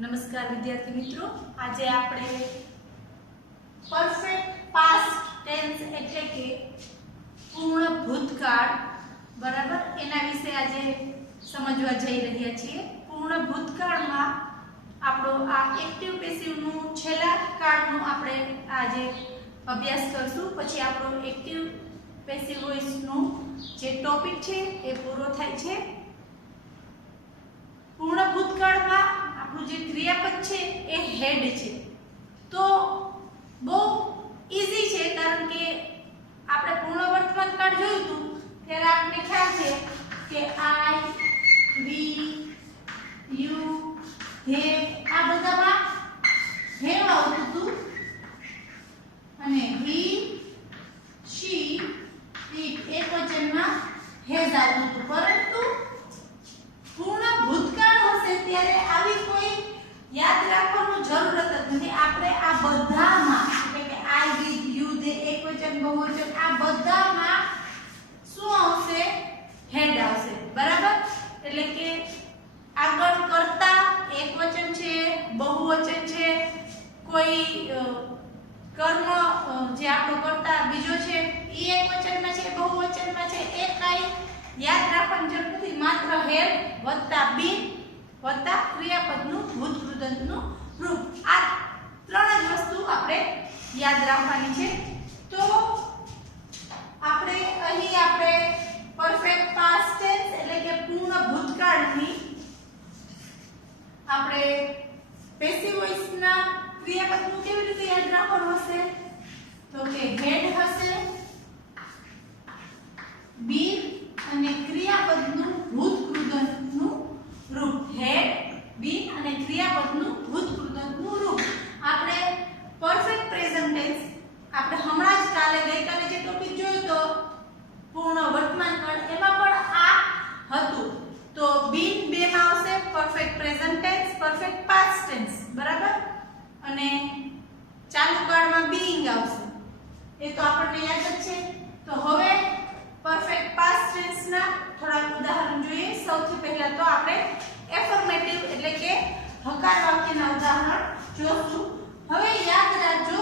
નમસ્કાર વિદ્યાર્થી મિત્રો, આજે આપણે પરફેક્ટ પાસ્ટ ટેન્સ એટલે કે પૂર્ણ ભૂતકાળ બરાબર એના વિશે આજે સમજવા જઈ રહ્યા છીએ। પૂર્ણ ભૂતકાળમાં આપણો આ એક્ટિવ પેસિવ નું છેલ્લા કાળનો આપણે આજે અભ્યાસ કરશું, પછી આપણો એક્ટિવ પેસિવ વોઇસ નું જે ટોપિક છે એ પૂરો થાય છે। પૂર્ણ ભૂતકાળમાં આપણું જે ક્રિયાપદ છે એ હેડ છે, તો બહુ ઈઝી છે, કારણ કે આપણે પૂર્ણ વર્તમાન કાળ જોયું હતું ત્યારે આપણને ખ્યાલ છે કે આઈ, વી, યુ, હે આ બધામાં હેવ આવતું હતું અને હી, શી, ઇટ એકવચનમાં હેઝ આવતું હતું, પરંતુ પૂર્ણ ભૂતકાળ હશે ત્યારે આવી કોઈ યાદ રાખવાની જરૂરત જ નથી। આપણે આ બધામાં એટલે કે આઈ, વિથ, યુ, ધે, એકવચન, બહુવચન આ બધામાં શું આવશે? હેડ આવશે, બરાબર। એટલે કે આગળ કર્તા એકવચન છે, બહુવચન છે, કોઈ કર્મ જે આપણો કર્તા બીજો છે એ એકવચનમાં છે, બહુવચનમાં છે, એ કાઈ યાદ રાખવાની જરૂર નથી। માત્ર હેડ વત્તા બીન વત્તા ક્રિયાપદનું ભૂતકૃદંતનું રૂપ, આ ત્રણ જ વસ્તુ આપણે યાદ રાખવાની છે। તો આપણે પરફેક્ટ પાસ્ટ ટેન્સ એટલે કે પૂર્ણ ભૂતકાળની આપણે પેસિવ વોઇસના ક્રિયાપદનું કેવી રીતે યાદ રાખવાનું હશે? તો કે હેડ હશે, બીન અને ક્રિયાપદનું ભૂતકૃદંતનું રૂપ, હેડ, બીન અને ક્રિયાપદનું ભૂતકૃદંતનું રૂપ। આપણે પરફેક્ટ પ્રેઝન્ટ ટેન્સ આપણે હમણાં જ ગઈકાલે જે ટોપિક જોયો તો પૂર્ણ વર્તમાન કાળ, એમાં પણ આ હતું। તો બીન બે માં આવશે perfect present tense, perfect past tense, બરાબર, અને ચાલુ કાળમાં બીઇંગ આવશે, એ તો આપણને યાદ જ છે। તો હવે પરફેક્ટ પાસ્ટ ટેન્સના થોડા ઉદાહરણ જોઈએ। સૌથી પહેલા તો આપણે એફર્મેટિવ એટલે કે હકાર વાક્યના ઉદાહરણ જોશું। હવે યાદ રાખજો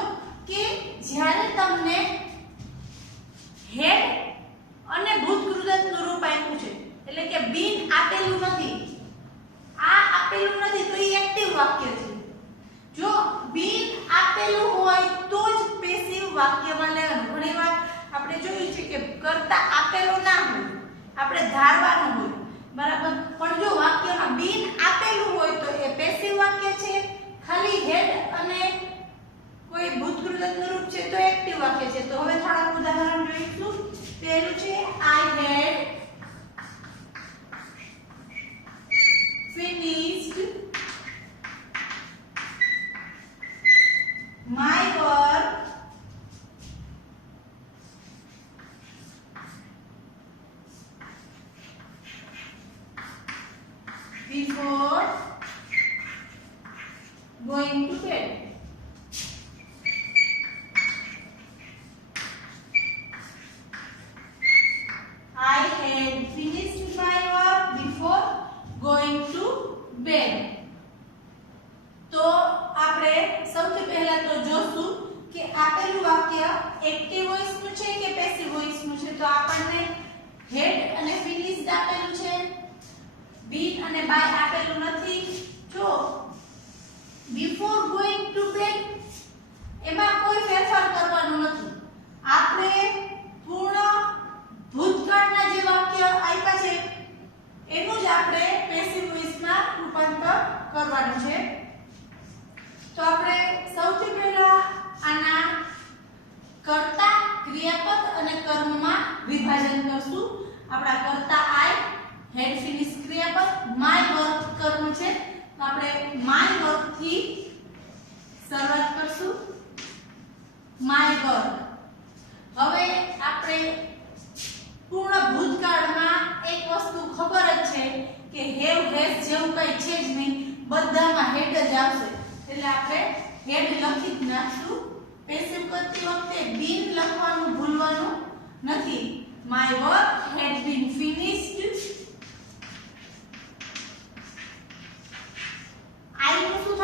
કે જ્યારે તમને હેડ અને ભૂતકૃદંતનું રૂપ આપ્યું છે એટલે કે બીન આપેલું નથી, આ આપેલું નથી, તો એ એક્ટિવ વાક્ય છે। જો બીન આપેલું હોય તો જ પેસિવ વાક્યમાં લેવાનું। ઘણીવાર આપણે જોયું છે કે કર્તા આપેલો ના હોય, આપણે ધારવાનું હોય, બરાબર, પણ જો વાક્યમાં બીન આપેલું હોય તો એ પેસિવ વાક્ય છે, ખાલી હેડ અને કોઈ ભૂતકૃદંતનું રૂપ છે તો એક્ટિવ વાક્ય છે। તો હવે થોડા ઉદાહરણ જોઈશું। પહેલું છે આઈ હેડ finished my work before going to bed. I had finished my work before going to bed. તો આપણે સૌથી પહેલા તો જોશું કે આપેલું વાક્ય એક્ટિવ વોઇસ નું છે કે પેસિવ વોઇસ નું છે। તો આપણને હેડ અને ફિનિશ્ડ આપેલું છે, બીન અને બાય આપેલું નથી। જો before going to bed એમાં કોઈ ફેરફાર કરવાનું નથી, આપણે પૂર્ણ ભૂતકાળના જે વાક્ય આપ્યા છે એનું જ આપણે પેસિવ વોઇસમાં રૂપાંતર કરવાનું છે। તો આપણે સૌથી પહેલા આના કર્તા, ક્રિયાપદ અને કર્મમાં વિભાજન કરશું। આપણા કર્તા આઈ, હેડ ફિનિશ ક્રિયાપદ, માય વર્ક કર્મ છે, તો આપણે માય વર્ક થી શરૂઆત કરશું। My work. હવે આપણે પૂર્ણ ભૂતકાળમાં એક વસ્તુ ખબર જ છે કે હેવ, હેઝ જેવું કઈ છે જ નહીં, બધામાં હેડ જ આવશે, એટલે આપણે હેડ લખી જ નાખશું। પેસિવ કરતી વખતે બીન લખવાનું ભૂલવાનું નથી। My work had been finished. I નું શું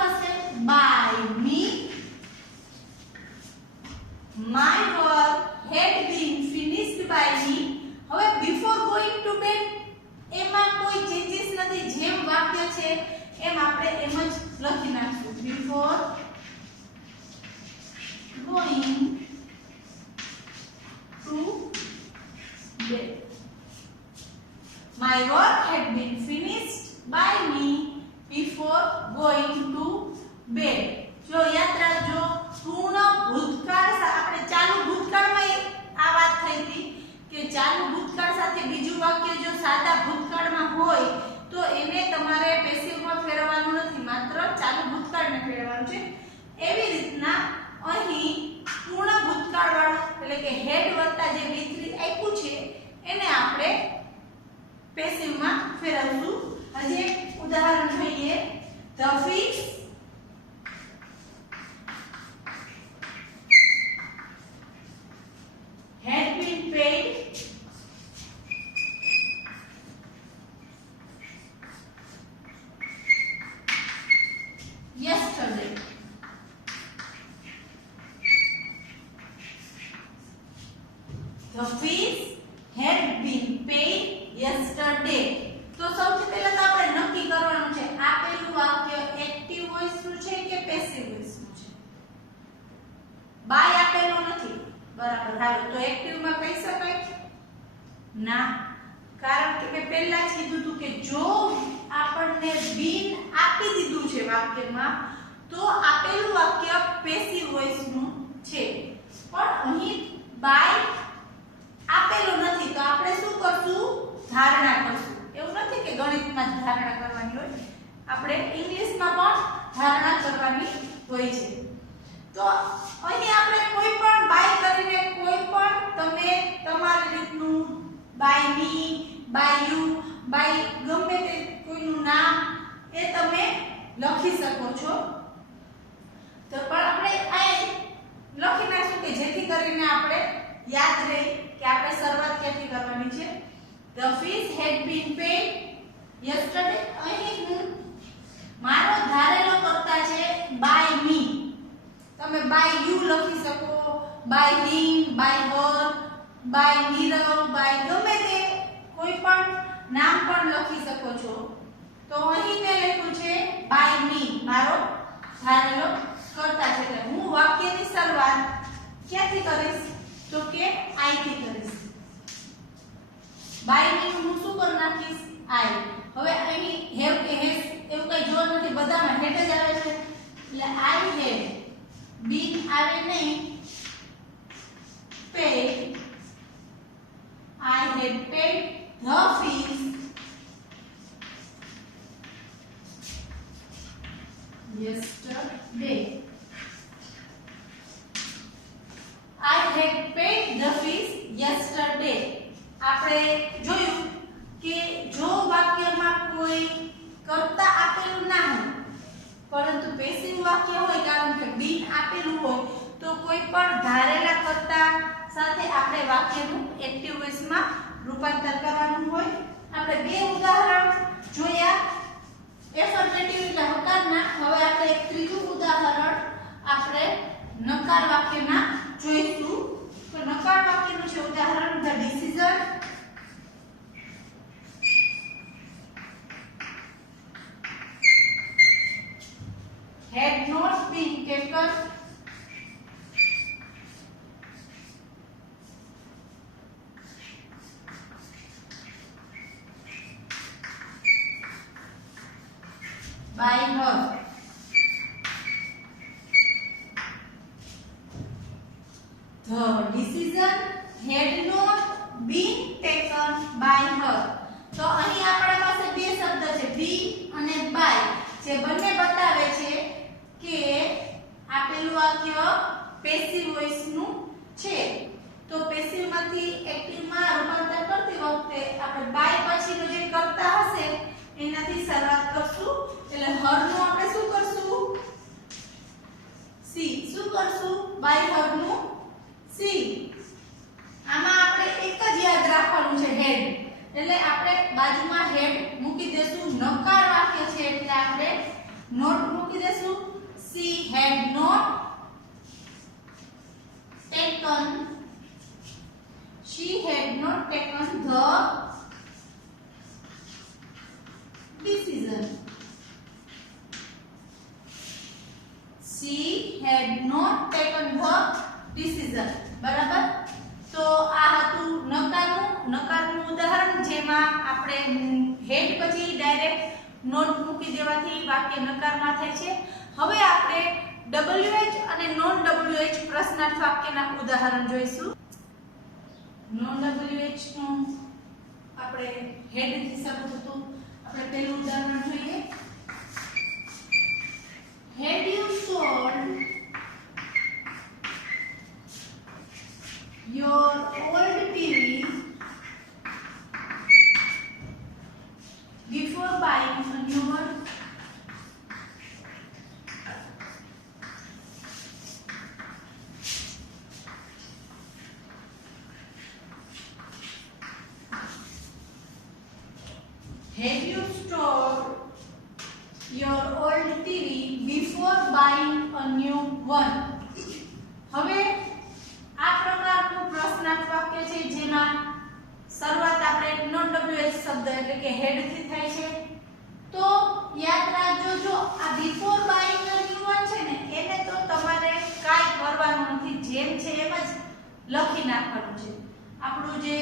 going to bed. જો યાદ રાખજો પૂર્ણ ભૂતકાળ આપણે ચાલુ ભૂતકાળમાં આ વાત થઈ હતી કે ચાલુ ભૂતકાળ સાથે બીજું વાક્ય જો સાદા ભૂતકાળમાં હોય તો એને તમારે પેસિવમાં ફેરવવાનું નથી, માત્ર ચાલુ ભૂતકાળને ફેરવવાનું છે. એવી રીતના અહીં પૂર્ણ ભૂતકાળ વાળું એટલે કે હેડ વત્તા જે V3 આપ્યું છે એને આપણે પેસિવમાં ફેરવશું. હજી એક ઉદાહરણ જોઈએ. The fish had been paid yesterday. The fees had been paid yesterday. તો સૌથી પહેલા તો આપણે નક્કી કરવાનું છે આપેલું વાક્ય એક્ટિવ વોઇસ નું છે કે પેસિવ વોઇસ નું છે. બાય આપેલો નથી, બરાબર. હાલો તો એક્ટિવ માં કહી શકાય ના, કારણ કે મેં પહેલા જ કીધું હતું કે જો આપણને બીન આપી દીધું છે વાક્યમાં તો આપેલું વાક્ય પેસિવ વોઇસ નું છે. પણ અહીં બાય આપેલો નથી તો આપણે શું કરશું? ધારણા કરશું. એવું નથી કે ગણિતમાં જ ધારણા કરવાની હોય, આપણે ઇંગ્લિશમાં પણ ધારણા કરવાની હોય છે. તો અહીં આપણે કોઈ પણ બાય કરીને કોઈ પણ તમે તમારી રીતનું by me, by you, by ગમે તે કોઈનું નામ એ તમે લખી શકો છો. તો પણ આપણે આ લખી નાખશું કે જેથી કરીને આપણે યાદ રહે કે આપણે શરૂઆત ક્યાંથી કરવાની છે. The fees had been paid yesterday. અહીં હું મારો ધારેલો કરતા છે by me. તમે by you લખી શકો, by him, by her, by Nirav, by ગમે તે કોઈ પણ નામ પણ લખી શકો છો. તો અહીં મેં લખ્યું છે by me, મારો ધારેલો કરતા છે. એટલે હું વાક્યની શરૂઆત ક્યાંથી કરીશ? તો કે I થી કરીશ. બાય ની હું શું કરી નાખીશ? I. હવે અહીં હેવ કે હેઝ એવું કઈ જોર નથી, બધામાં હેડ જ આવે છે. એટલે I had been આવે નહીં, paid. I had paid the fees yesterday. I had paid the fees yesterday. આપણે જોયું કે જો વાક્યમાં કોઈ કર્તા આપેલું ના હોય પરંતુ પેસિવ વાક્ય હોય, કારણ કે બીન આપેલું હોય તો કોઈ પણ ધારેલા કર્તા સાથે આપણે વાક્યનું એક્ટિવ વોઇસમાં રૂપાંતર કરવાનું હોય. આપણે બે ઉદાહરણ જોયા એફર્મેટિવ એટલે હકારના. હવે આપણે એક ત્રીજું ઉદાહરણ આપણે નકાર વાક્યના જોઈશું. તો નકાર વાક્યનું છે ઉદાહરણ the decision had not been taken by her. The decision had not been taken by her. તો અહીં આપણા પાસે બે શબ્દ છે be અને by, જે બંને બતાવે છે કે આપેલું વાક્ય પેસિવ વોઇસ નું છે. તો પેસિવ માંથી એક્ટિવ માં રૂપાંતર કરતી વખતે આપણે by પછીનો જે કર્તા હશે એનાથી શરૂઆત કરશું. એટલે her નું આપણે શું કરશું? see. શું કરશું? by her નું see. આમાં આપણે એક જ યાદ રાખવાનું છે head. એટલે આપણે બાજુમાં head મૂકી દેશું. નકાર વાક્ય છે એટલે આપણે not મૂકી દેશું. she had not taken the decision. She had not taken the decision. બરાબર. તો આ હતું નકારનું ઉદાહરણ, જેમાં આપણે હેડ પછી ડાયરેક્ટ નોટ મૂકી દેવાથી વાક્ય નકારમાં થાય છે. હવે આપણે WH અને નોન WH પ્રશ્નાર્થ વાક્યના ઉદાહરણ જોઈશું. નોન WH નું આપણે હેડ થી શરૂ થતું આપણે પહેલું ઉદાહરણ જોઈએ. Had you sold your old TV before buying a new one? Have you stored your old TV before buying a new one? હવે આ પ્રકારનું પ્રશ્નાર્થ વાક્ય છે જેમાં શરૂઆત આપણે નોન WH શબ્દ એટલે કે હેડ થી થાય છે. તો યાદ રાખજો, જો આ before buying a new one છે ને એને તો તમારે કાઈ કરવાનું નથી, જેમ છે એમ જ લખી નાખવાનું છે. આપણું જે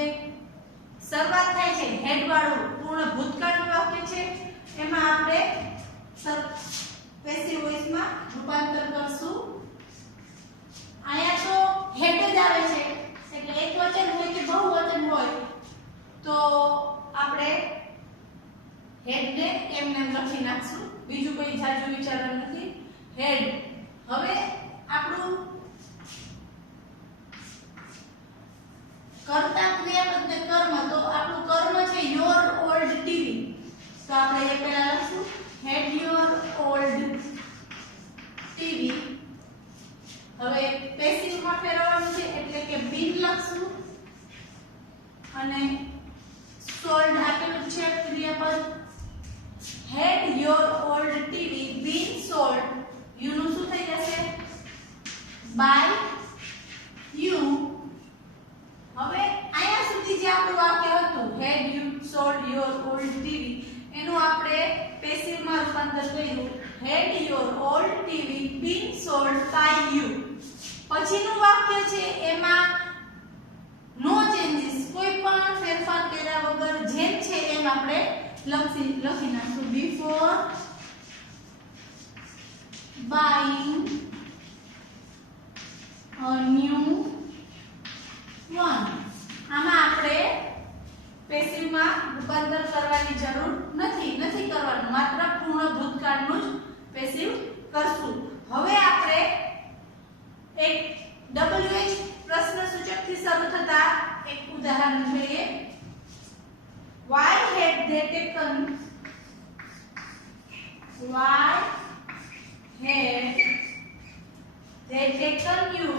શરૂઆત થાય છે હેડ વાળું પૂર્ણ ભૂતકાળનું વાક્ય છે એમાં આપણે પેસિવ વોઇસ માં રૂપાંતર કરશું. આયા તો હેડ જ આવે છે એટલે એકવચન હોય કે બહુવચન હોય તો આપણે હેડ ને એમને લખી નાખશું, બીજું કોઈ જાજુ વિચારવાનું નથી. હેડ. હવે આપણું કર્તા ક્રિયાપદ ને કર્મ, તો આપણું કર્મ છે યોર ઓલ્ડ ટીવી, તો આપણે એ પહેલા લખશું had your old TV. હવે પેસિવ માં ફેરવવાનું છે એટલે કે been લખશું અને sold આપેલું છે ક્રિયાપદ. had your old TV been sold, you નું શું થઈ જશે by you. હવે આયા સુધી જે આપણું વાક્ય હતું had you sold your old TV એનું આપણે પેસિવ માં રૂપાંતર કર્યું had your old TV been sold by you. પછીનું વાક્ય છે એમાં નો ચેન્જીસ, કોઈ પણ ફેરફાર કર્યા વગર જેમ છે એમ આપણે લખી નાખશું before buying a new one. આમાં આપણે પેસિવ માં રૂપાંતર કરવાની જરૂર નથી કરવાનું, માત્ર પૂર્ણ ભૂતકાળનું જ પેસિવ કરશું. હવે આપણે એક WH પ્રશ્નસૂચક થી શરૂ થતા એક ઉદાહરણ જોઈએ. Why had they taken you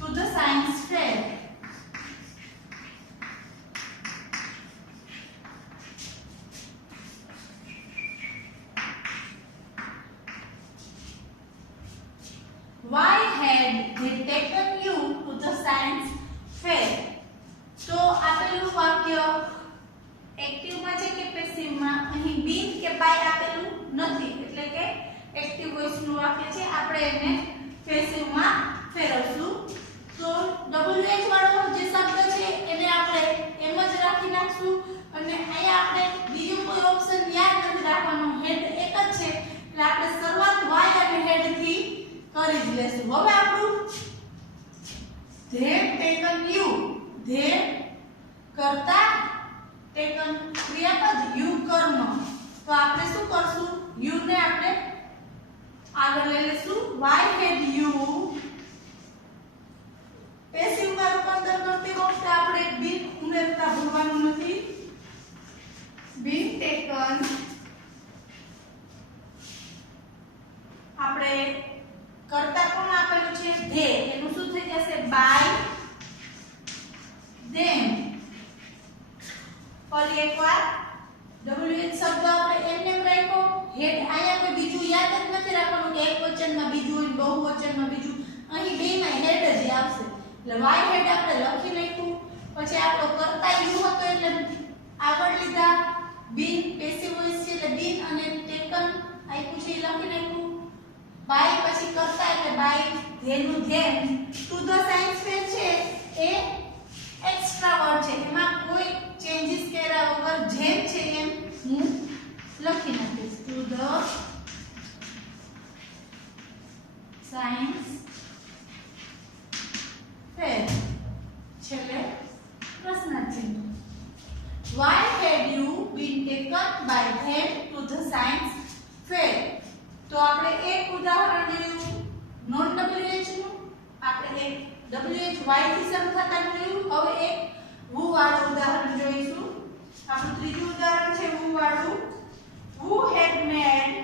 to the science fair? Why had they taken you to the science fair? તો આપેલું વાક્ય એક્ટિવ માં છે કે પેસિવ માં? અહીં been કે by આપેલું નથી એટલે કે એક્ટિવ વોઇસ નું વાક્ય છે, આપણે એને પેસિવ માં ફેરવશું. તો WH વાળો જે શબ્દ છે એને આપણે એમ જ રાખી નાખશું અને અહીંયા આપણે બીજો કોઈ ઓપ્શન યાદ નથી રાખવાનો, હેડ એક જ છે એટલે આપણે શરૂઆત y અને હેડ થી કરી જ લેશું. હવે આપણું they taken you, they કરતા taken ક્રિયાપદ, you કર્મ, તો આપણે શું કરશું you ને આપણે આગળ લઈ લેશું. why had you પેસિવ માં રૂપાંતર કરતી વખતે આપણે been ઉમેરતા ભૂલવાનું નથી. been taken આપણે કર્તા કોણ આપેલું છે they, એનું શું થઈ જશે by them. ફરી એકવાર WH શબ્દ આપણે એમને રાખ્યો, હેડ આયા કોઈ બીજું યાદ જ નથી રાખવાનું કે એક વચનમાં બીજું હોય બહુવચનમાં બીજું, અહીં બેમાં હેડ જ આવશે એટલે y હેડ આપણે લખી નાખ્યું. પછી આપણો કર્તા યુ હતો એટલે આગળ લીધા, been પેસિવ વોઇસ છે એટલે been અને taken આપ્યું છે એ લખી નાખ્યું. by પછી કર્તા એટલે by ધેનું ધેન, to the science fair છે એ એક્સ્ટ્રા વર્ડ છે, એમાં કોઈ ચેન્જીસ કર્યા વગર જેમ છે એમ હું લખી નાખીશ. To the science fair. છેલ્લે પ્રશ્નાર્થ ચિહ્ન. Why had you been taken by them to the science fair? તો આપણે એક ઉદાહરણ જોયું નોન WH નું, આપણે એક WH Y થી શરૂ થતાનું જોયું. હવે એક who વાળું ઉદાહરણ જોઈશું. આપણું ત્રીજું ઉદાહરણ છે who વાળું. Who had made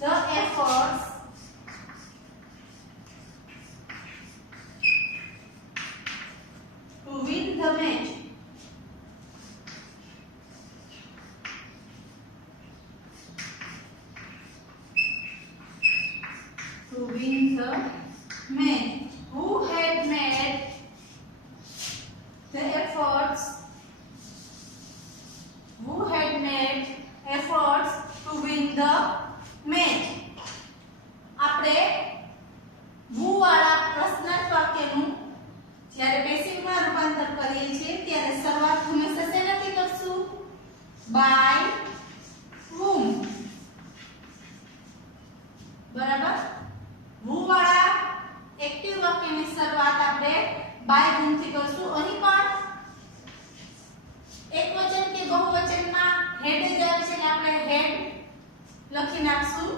the efforts to win the match. To win the match. Who had made the efforts? Who had made efforts to win the match? આપણે who વાળા પ્રશ્નાર્થ વાક્યનું જ્યારે પેસિવમાં રૂપાંતર કરીએ છીએ ત્યારે શરૂઆત હંમેશા શેનાથી કરશું? by whom. બરાબર? who વાળા એક્ટિવ વાક્યની શરૂઆત આપણે by whom થી કરશું. અહીં પણ એકવચન કે બહુવચનમાં હેડ જ આવે છે એટલે આપણે હેડ લખી નાખશું.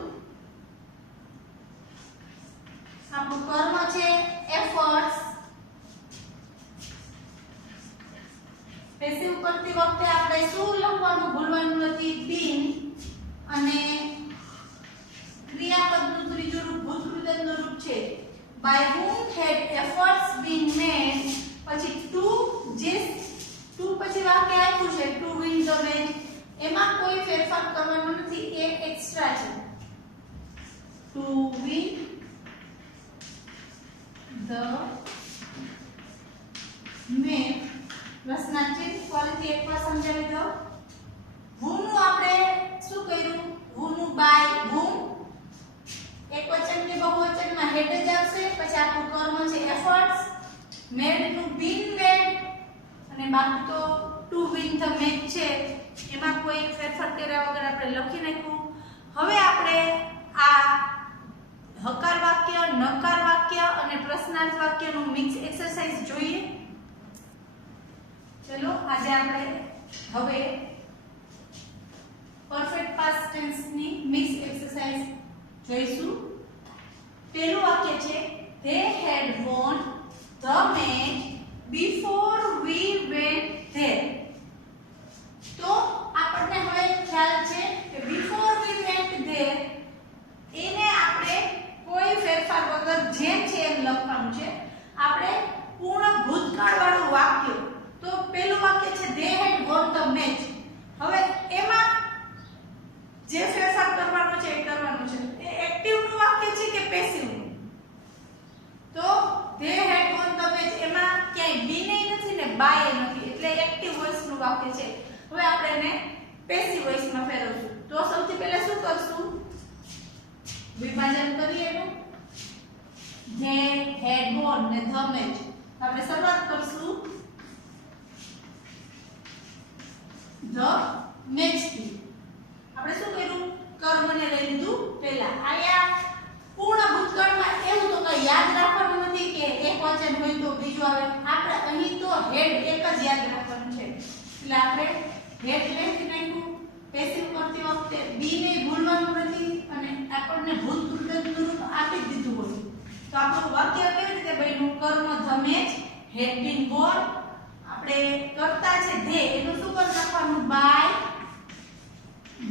આપણું કર્મ છે એફર્ટ્સ. પેસિવ કરતી વખતે આપણે શું લખવાનું ભૂલવાનું નથી? બીન. અને ક્રિયાપદનું ત્રીજું રૂપ ભૂતકૃતનું રૂપ છે by whom had efforts been made. પછી ટુ જે ટુ પછી વાક્ય આપ્યું છે ટુ વિન ધ મેચ, એમાં કોઈ ફેરફાર કરવાનો નથી, એ એક્સ્ટ્રા છે. To win the match. પ્રશ્નાર્થ ચિહ્ન ફરીથી એકવાર સમજાવી દો. who નું આપણે શું કર્યું? who નું by whom એકવચન કે બહુવચનમાં હેડ જ આવશે. પછી આપણું કર્મ છે એફર્ટ્સ. મેડ નું બીન મેડ. અને બાકી તો ટુ વિન ધ મેચ છે, એમાં કોઈ ફેરફાર કર્યા વગર આપણે લખી નાખ્યું. હવે આપણે આ હકાર વાક્ય, નકાર વાક્ય અને પ્રશ્નાર્થ વાક્યનું મિક્સ એક્સરસાઇઝ જોઈએ. ચલો આજે આપણે હવે પરફેક્ટ પાસ્ટ ટેન્સ ની મિક્સ એક્સરસાઇઝ જોઈશું. પહેલું વાક્ય છે they had won the match before we went there. તો આપણને હવે ખ્યાલ છે કે before we went there એને આપણે કોઈ ફેરફાર વગર જેમ છે એમ લખવાનું છે. આપણે પૂર્ણ ભૂતકાળ વાળું વાક્ય. તો પહેલું વાક્ય છે they had won the match. હવે એમાં જે ફેરફાર કરવાનો છે એ કરવાનું છે. એ એક્ટિવ નું વાક્ય છે કે પેસિવ નું? તો they had won the match એમાં ક્યાંય બી નહીં નથી ને બાય નથી, એટલે એક્ટિવ વોઇસ નું વાક્ય છે. હવે આપણે એને પેસિવ વોઇસ માં ફેરવશું. તો સૌથી પહેલા શું કરશું? વિભાજન કરીએ એનું. they had won ને the match. આપણે શરૂઆત કરશું the match થી. આપણે શું કર્યું? કર્મને લઈ લીધું પહેલા. આયા પૂર્ણ ભૂતકાળમાં એવું તો કઈ યાદ રાખવાનું નથી કે એક વચન હોય તો બીજું આવે. આપણે અહીં તો હેડ એક જ યાદ રાખવાનું છે, એટલે આપણે હેડ લખી નાખ્યું. પેસિવ કરતી વખતે બી ને ભૂલવાનું નથી અને આપણને ભૂતકૃતનું રૂપ આપી દીધું હોય. તો આપણું વાક્ય કેવી રીતે બન્યું? કર્મ the match had been won. આપણે કરતા છે ધે, એનું શું કરી નાખવાનું? By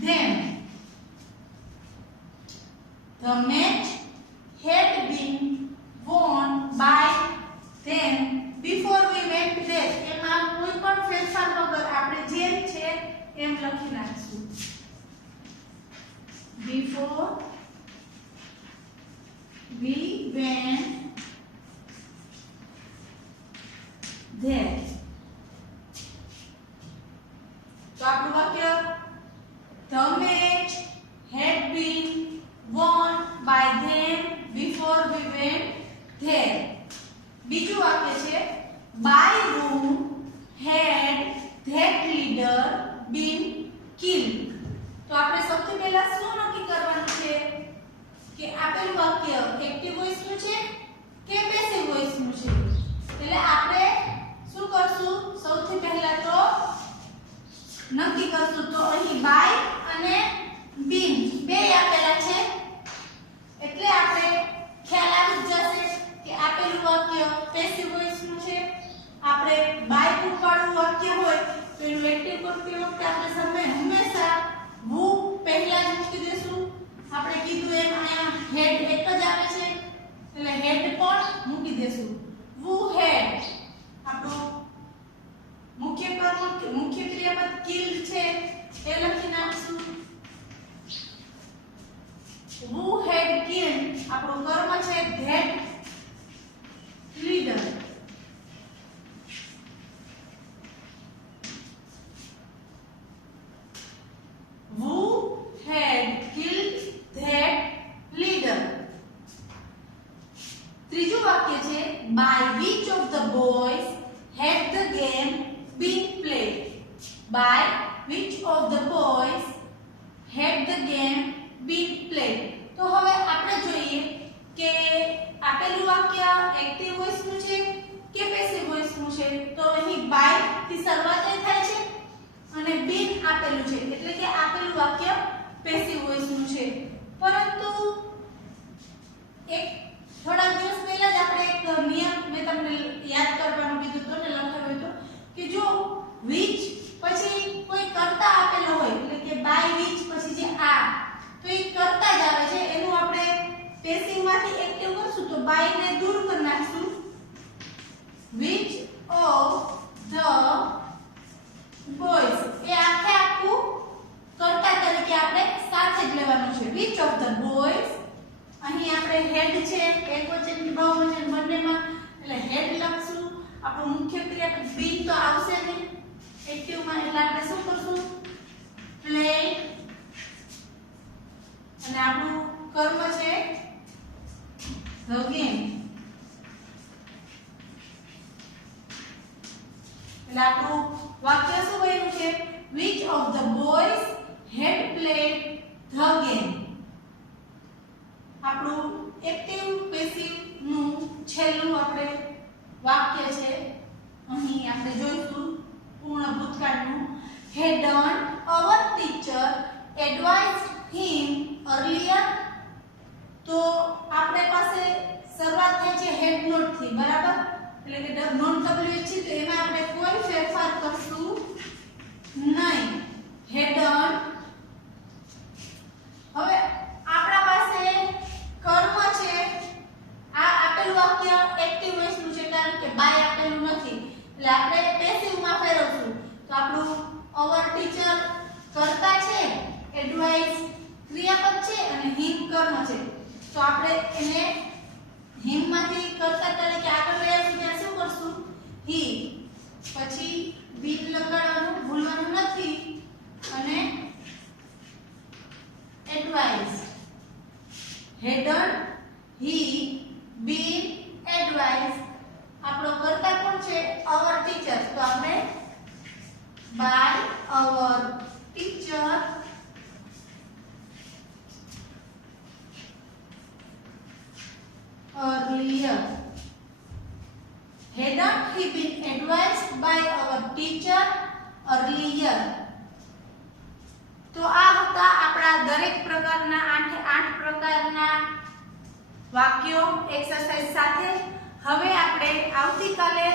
them. The match had been won by them before we went there. એમાં કોઈ પણ ફેરફાર વગર આપણે જેમ છે એમ લખી નાખીશું. Before we went there. તો આપણું વાક્ય આપેલું વાક્ય એક્ટિવ વોઇસ નું છે કે પેસિવ વોઇસ નું છે એટલે આપણે શું કરશું સૌથી પહેલા તો નક્કી કરશું તો અહીં બાય અને બીન બે આપેલા છે એટલે આપણે ખ્યાલ આવી જશે કે આપેલું વાક્ય પેસિવ વોઇસ નું છે આપણે બાય ટુ વાળું વાક્ય હોય તો એનું એક્ટિવ કરતી વખતે આપણે સમય હંમેશા વુ પહેલા જ મૂકી દેશું આપણે કીધું એમ અહીંયા હેડ એક જ આવે છે એટલે હેડ પણ મૂકી દેશું વુ હેડ આપણું મુખ્ય કર્મ મુખ્ય ક્રિયાપદ કિલ્ડ છે એ લખી નાખશું who had killed આપણું કર્મ છે that leader who had killed that leader ત્રીજું વાક્ય છે by which of the boys had the game been played by which of the boys had the game been played તો હવે આપણે જોઈએ કે આપેલું વાક્ય એક્ટિવ વોઇસ નું છે કે પેસિવ વોઇસ નું છે તો અહીં બાય થી શરૂઆત થાય છે અને બીન આપેલું છે એટલે કે આપેલું વાક્ય પેસિવ વોઇસ નું છે પરંતુ એક થોડા દિવસ પહેલા જ આપણે એક નિયમ મેં તમને યાદ કરવાનું કીધું તો ને લખાવ્યું હતું કે જો which પછી કોઈ કર્તા આપેલો હોય એટલે કે બાય which પછી જે આ તો એ કરતા જ આવે છે એનું આપણે પેસિવ માંથી એક્ટિવ કરશું તો બાય ને દૂર કરી નાખશું which of the boys એ આખું કર્તા તરીકે આપણે સાથે જ લેવાનું છે which of the boys અહીં આપણે હેડ છે એકવચન બહુવચન બંનેમાં એટલે હેડ લખશું આપણું મુખ્ય ક્રિયાપદ બીન તો આવશે નહીં એક્ટિવ માં એટલે આપણે શું કરશું પ્લે અને આપણું કર્મ છે the game એટલે આપણું વાક્ય શું બન્યું છે which of the boys had played the game આપણું એક્ટિવ પેસિવ નું છેલ્લું આપણે વાક્ય છે અહીં આપણે જોઈશું પૂર્ણ ભૂતકાળનું hadn't our teacher advised him earlier તો આપણે પાસે શરૂઆત થાય છે હેડ નોટ થી બરાબર એટલે કે નોટ ડબલ્યુ છે તો એમાં આપણે કોઈ ફેરફાર કરશું નહીં hadn't હવે આપણા પાસે કર્મ છે આ આપેલું વાક્ય એક્ટિવ વોઇસ નું છે કારણ કે બાય આપેલું નથી એટલે આપણે પેસિવ માં ફેરવશું તો આપણું અવર ટીચર કરતા છે એડવાઇસ ક્રિયાપદ છે અને હિમ કર્મ છે તો આપણે એને હિમ માંથી કરતા તરીકે આગળ લઈ આવશું ત્યાં શું કરશું હી પછી બીન લગાડવાનું ભૂલવાનું નથી અને advice hadn't he been advised આપણો કર્તા કોણ છે our teacher તો આપણે by our teacher earlier hadn't he been advised by our teacher earlier તો આ હતા આપણા દરેક પ્રકારના 8 પ્રકારના વાક્યો એક્સરસાઇઝ સાથે હવે આપણે આવતીકાલે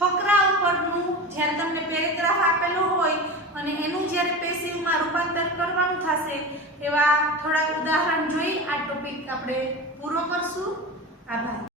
ફકરા ઉપરનું જ્યારે તમને પેરેગ્રાફ આપેલો હોય અને એનું જ્યારે પેસિવમાં રૂપાંતર કરવાનું થશે એવા થોડા ઉદાહરણ જોઈ આ ટોપિક આપણે પૂરો કરશું આભાર